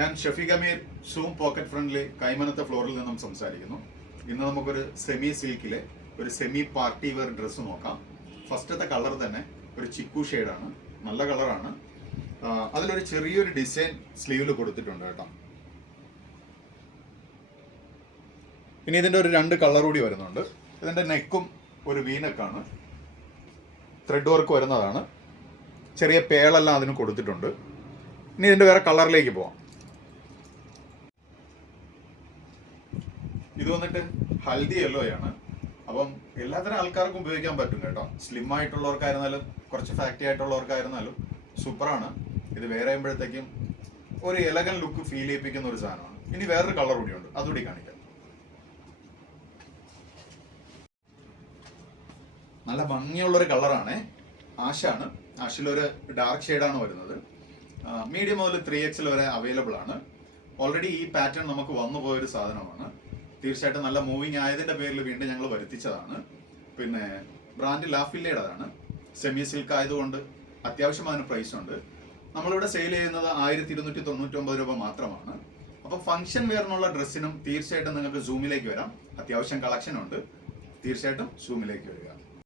ഞാൻ ഷഫീഖ് അമീർ, zoom pocket ഫ്രണ്ടിലെ കൈമനത്തെ ഫ്ലോറിൽ നിന്നും സംസാരിക്കുന്നു. ഇന്ന് നമുക്കൊരു സെമി സിൽക്കിലെ ഒരു സെമി പാർട്ടി വെയർ ഡ്രസ്സ് നോക്കാം. ഫസ്റ്റത്തെ കളർ തന്നെ ഒരു ചിക്കു ഷെയ്ഡാണ്, നല്ല കളറാണ്. അതിലൊരു ചെറിയൊരു ഡിസൈൻ സ്ലീവിൽ കൊടുത്തിട്ടുണ്ട് കേട്ടോ. പിന്നെ ഇതിൻ്റെ ഒരു 2 കളർ കൂടി വരുന്നുണ്ട്. ഇതിൻ്റെ നെക്കും ഒരു വീനക്കാണ്, ത്രെഡ് വർക്ക് വരുന്നതാണ്. ചെറിയ പേളെല്ലാം അതിന് കൊടുത്തിട്ടുണ്ട്. ഇനി ഇതിൻ്റെ വേറെ കളറിലേക്ക് പോവാം. ഇത് വന്നിട്ട് ഹൽദി യെല്ലോയാണ്. അപ്പം എല്ലാത്തരം ആൾക്കാർക്കും ഉപയോഗിക്കാൻ പറ്റും കേട്ടോ. സ്ലിം ആയിട്ടുള്ളവർക്കായിരുന്നാലും കുറച്ച് ഫാക്റ്റി ആയിട്ടുള്ളവർക്കായിരുന്നാലും സൂപ്പറാണ്. ഇത് വേറെ ചെയ്യുമ്പോഴത്തേക്കും ഒരു എലഗൻ ലുക്ക് ഫീൽ ചെയ്യിപ്പിക്കുന്ന ഒരു സാധനമാണ്. ഇനി വേറൊരു കളർ കൂടിയുണ്ട്, അതുകൂടി കാണിക്കാം. നല്ല ഭംഗിയുള്ളൊരു കളറാണ്, ആഷാണ്. ആഷിലൊരു ഡാർക്ക് ഷെയ്ഡാണ് വരുന്നത്. മീഡിയം മുതൽ 3XL വരെ അവൈലബിൾ ആണ്. ഓൾറെഡി ഈ പാറ്റേൺ നമുക്ക് വന്നു പോയൊരു സാധനമാണ്. തീർച്ചയായിട്ടും നല്ല മൂവിങ് ആയതിൻ്റെ പേരിൽ വീണ്ടും ഞങ്ങൾ വരുത്തിച്ചതാണ്. പിന്നെ ബ്രാൻഡ് ലാഫില്ലേടേതാണ്. സെമി സിൽക്ക് ആയതുകൊണ്ട് അത്യാവശ്യം അതിന് പ്രൈസ് ഉണ്ട്. നമ്മളിവിടെ സെയിൽ ചെയ്യുന്നത് 1299 രൂപ മാത്രമാണ്. അപ്പോൾ ഫംഗ്ഷൻ വെയറിനുള്ള ഡ്രസ്സിനും തീർച്ചയായിട്ടും നിങ്ങൾക്ക് സൂമിലേക്ക് വരാം. അത്യാവശ്യം കളക്ഷൻ ഉണ്ട്. തീർച്ചയായിട്ടും സൂമിലേക്ക് വരിക.